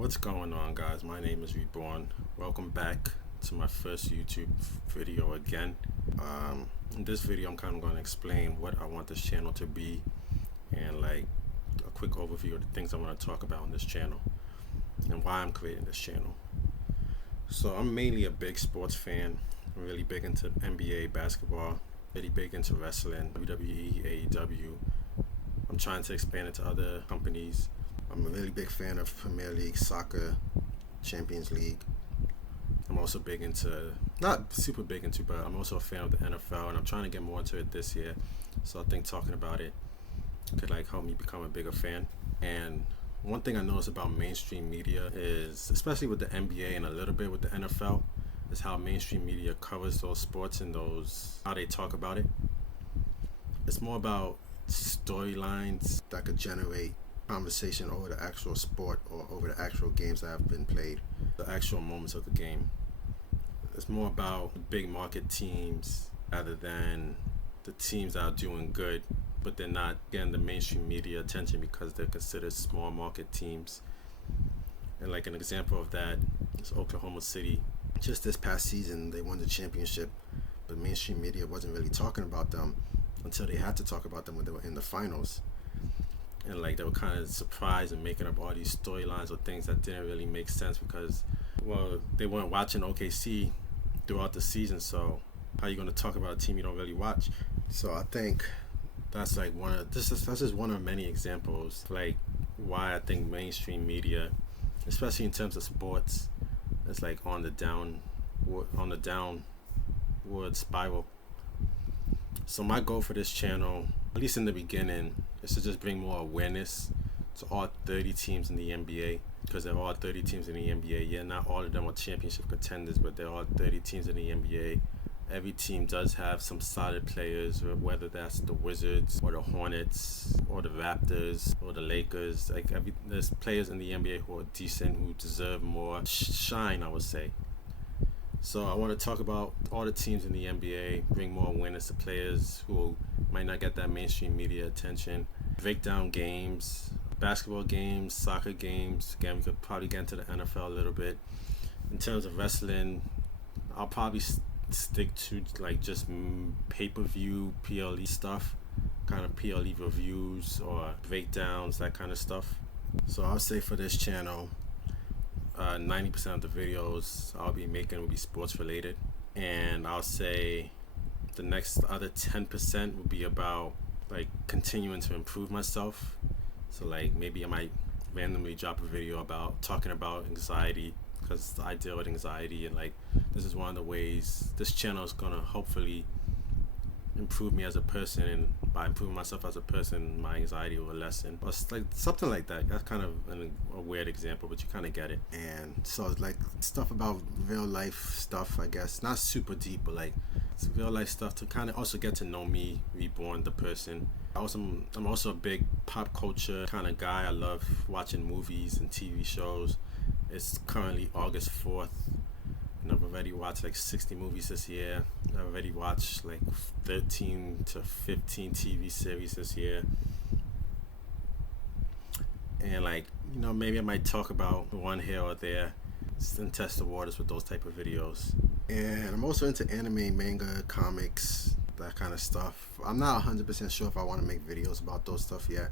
What's going on, guys? My name is Reborn. Welcome back to my first YouTube video again. In this video I'm kind of going to explain what I want this channel to be and like a quick overview of the things I want to talk about on this channel and why I'm creating this channel. So I'm mainly a big sports fan. I'm really big into NBA basketball, really big into wrestling, WWE, AEW. I'm trying to expand into other companies. I'm a really big fan of Premier League, soccer, Champions League. I'm also big into, not super big into, but I'm also a fan of the NFL, and I'm trying to get more into it this year. So I think talking about it could like help me become a bigger fan. And one thing I notice about mainstream media is, especially with the NBA and a little bit with the NFL, is how mainstream media covers those sports and how they talk about it. It's more about storylines that could generate conversation over the actual sport or over the actual games that have been played, the actual moments of the game. It's more about big market teams rather than the teams that are doing good but they're not getting the mainstream media attention because they're considered small market teams. And like an example of that is Oklahoma City. Just this past season they won the championship, but mainstream media wasn't really talking about them until they had to talk about them when they were in the finals. And like they were kind of surprised and making up all these storylines or things that didn't really make sense because, well, they weren't watching OKC throughout the season. So how are you going to talk about a team you don't really watch? So I think that's like that's just one of many examples like why I think mainstream media, especially in terms of sports, is like on the downward spiral. So my goal for this channel, at least in the beginning, is to just bring more awareness to all 30 teams in the NBA, because there are all 30 teams in the NBA. Yeah, not all of them are championship contenders, but there are 30 teams in the NBA. Every team does have some solid players, whether that's the Wizards or the Hornets or the Raptors or the Lakers. Like there's players in the NBA who are decent, who deserve more shine, I would say. So I want to talk about all the teams in the NBA, bring more awareness to players who might not get that mainstream media attention, break down games, basketball games, soccer games. Again, we could probably get into the NFL a little bit. In terms of wrestling, I'll probably stick to like just pay-per-view PLE stuff, kind of PLE reviews or breakdowns, that kind of stuff. So I'll say for this channel, 90% of the videos I'll be making will be sports related, and I'll say the next other 10% will be about like continuing to improve myself. So like maybe I might randomly drop a video about talking about anxiety, because I deal with anxiety, and like this is one of the ways this channel is gonna hopefully improve me as a person, and by improving myself as a person, my anxiety will lessen, or like something like that. That's kind of a weird example, but you kind of get it. And so it's like stuff about real life stuff, I guess, not super deep, but like it's real life stuff to kind of also get to know me, Reborn, the person. I'm also a big pop culture kind of guy. I love watching movies and TV shows. It's currently August 4th, and I've already watched like 60 movies this year. I've already watched like 13 to 15 TV series this year. And like, you know, maybe I might talk about one here or there and test the waters with those type of videos. And I'm also into anime, manga, comics, that kind of stuff. I'm not 100% sure if I want to make videos about those stuff yet.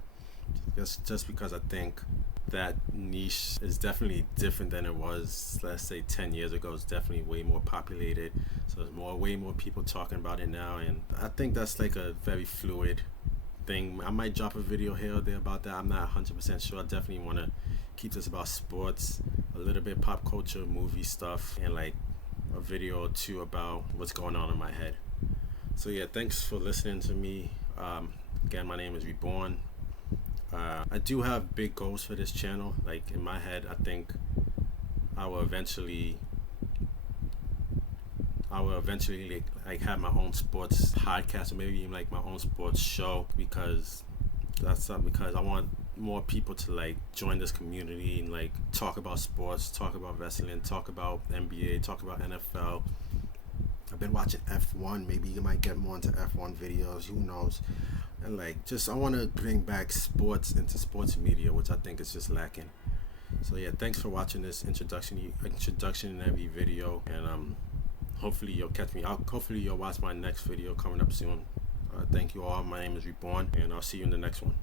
Just because I think that niche is definitely different than it was, let's say 10 years ago. It's definitely way more populated, so there's way more people talking about it now, and I think that's like a very fluid thing. I might drop a video here or there about that. I'm not 100% sure. I definitely want to keep this about sports, a little bit pop culture, movie stuff, and like a video or two about what's going on in my head. So yeah, thanks for listening to me. Again, my name is Reborn. I do have big goals for this channel. Like in my head, I think I will eventually like have my own sports podcast, or maybe even like my own sports show, because I want more people to like join this community and like talk about sports, talk about wrestling, talk about NBA, talk about NFL. I've been watching F1. Maybe you might get more into F1 videos, who knows. And like, just I want to bring back sports into sports media, which I think is just lacking. So yeah, thanks for watching this introduction in every video, and hopefully you'll catch me out. Hopefully you'll watch my next video coming up soon. Thank you all. My name is Reborn, and I'll see you in the next one.